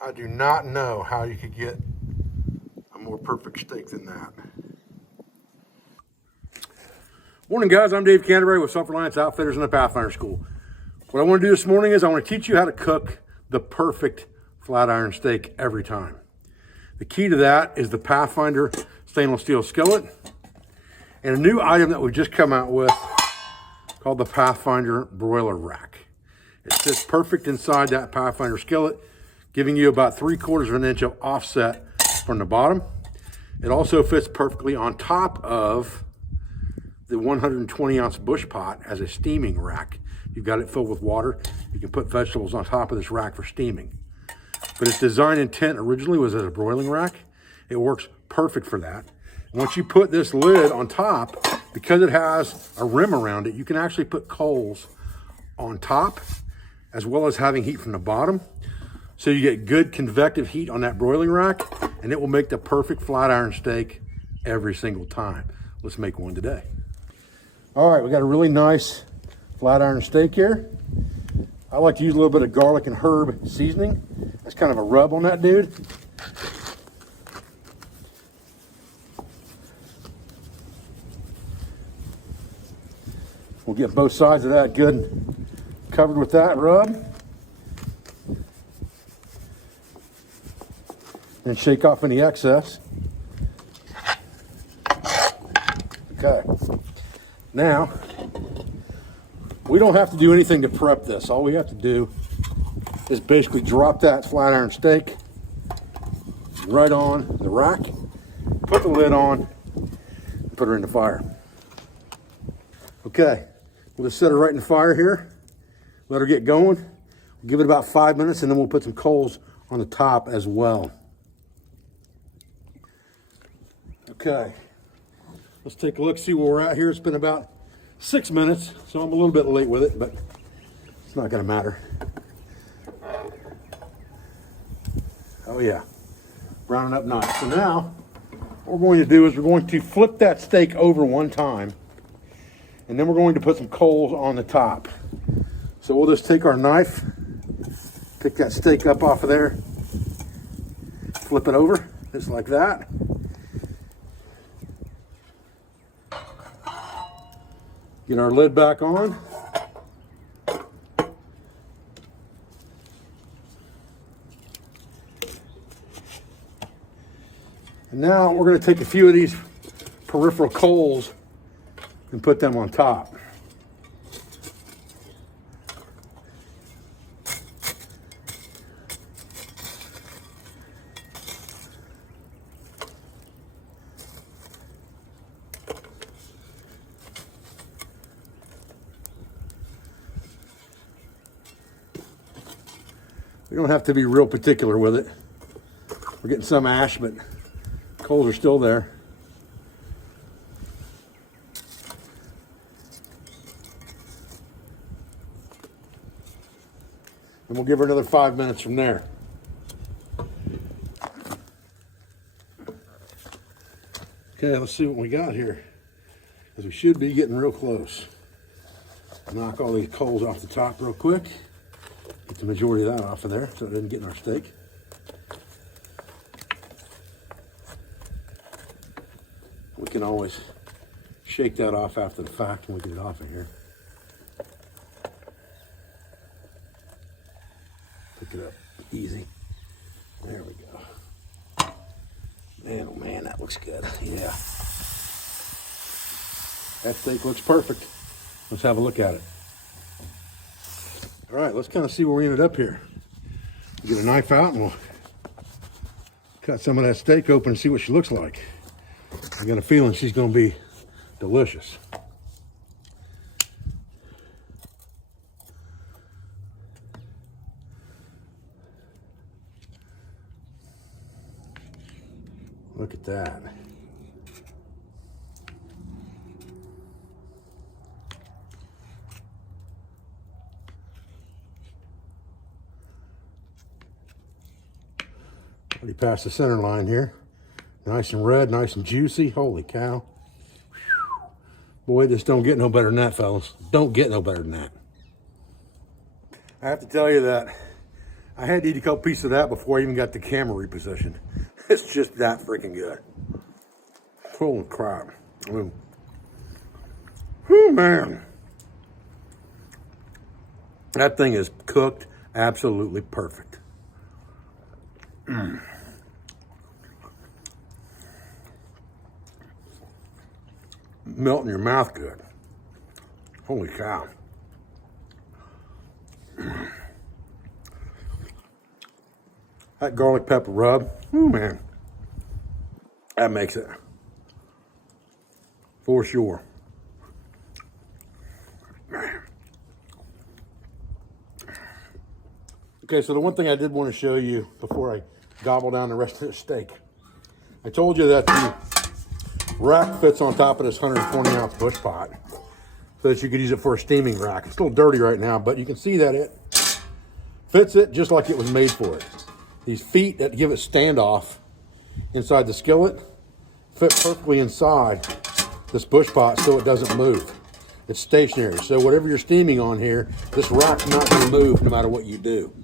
I do not know how you could get a more perfect steak than that. Morning, guys. I'm Dave Canterbury with Self-Reliance Outfitters in the Pathfinder School. What I want to do this morning is I want to teach you how to cook the perfect flat iron steak every time. The key to that is the Pathfinder stainless steel skillet and a new item that we've just come out with called the Pathfinder Broiler Rack. It sits perfect inside that Pathfinder skillet, giving you about 3/4 of an inch of offset from the bottom. It also fits perfectly on top of the 120 ounce bush pot as a steaming rack. You've got it filled with water. You can put vegetables on top of this rack for steaming. But its design intent originally was as a broiling rack. It works perfect for that. Once you put this lid on top, because it has a rim around it, you can actually put coals on top as well as having heat from the bottom. So you get good convective heat on that broiling rack, and it will make the perfect flat iron steak every single time. Let's make one today. All right, we got a really nice flat iron steak here. I like to use a little bit of garlic and herb seasoning. That's kind of a rub on that dude. We'll get both sides of that good covered with that rub. And shake off any excess. Okay. Now, we don't have to do anything to prep this. All we have to do is basically drop that flat iron steak right on the rack, put the lid on, and put her in the fire. Okay, we'll just set her right in the fire here, let her get going. We'll give it about 5 minutes, and then we'll put some coals on the top as well. Okay, let's take a look, see where we're at here. It's been about 6 minutes, so I'm a little bit late with it, but it's not gonna matter. Oh yeah, browning up nice. So now, what we're going to do is we're going to flip that steak over one time, and then we're going to put some coals on the top. So we'll just take our knife, pick that steak up off of there, flip it over, just like that. Get our lid back on. And now we're going to take a few of these peripheral coals and put them on top. We don't have to be real particular with it. We're getting some ash, but coals are still there. And we'll give her another 5 minutes from there. Okay, let's see what we got here, because we should be getting real close. Knock all these coals off the top real quick. Get the majority of that off of there so it doesn't get in our steak. We can always shake that off after the fact when we get it off of here. Pick it up easy. There we go. Man, oh man, that looks good. Yeah. That steak looks perfect. Let's have a look at it. All right, let's kind of see where we ended up here. Get a knife out and we'll cut some of that steak open and see what she looks like. I got a feeling she's going to be delicious. Look at that. Already past the center line here. Nice and red, nice and juicy. Holy cow. Whew. Boy, this don't get no better than that, fellas. Don't get no better than that. I have to tell you that I had to eat a couple pieces of that before I even got the camera repositioned. It's just that freaking good. Holy crap. I mean, whew, man. That thing is cooked absolutely perfect. Melt in your mouth good. Holy cow. That garlic pepper rub, ooh man, that makes it for sure. Man. Okay, so the one thing I did want to show you before I gobble down the rest of the steak, I told you that the rack fits on top of this 120-ounce bush pot so that you could use it for a steaming rack. It's a little dirty right now, but you can see that it fits it just like it was made for it. These feet that give it standoff inside the skillet fit perfectly inside this bush pot so it doesn't move. It's stationary, so whatever you're steaming on here, this rack's not going to move no matter what you do.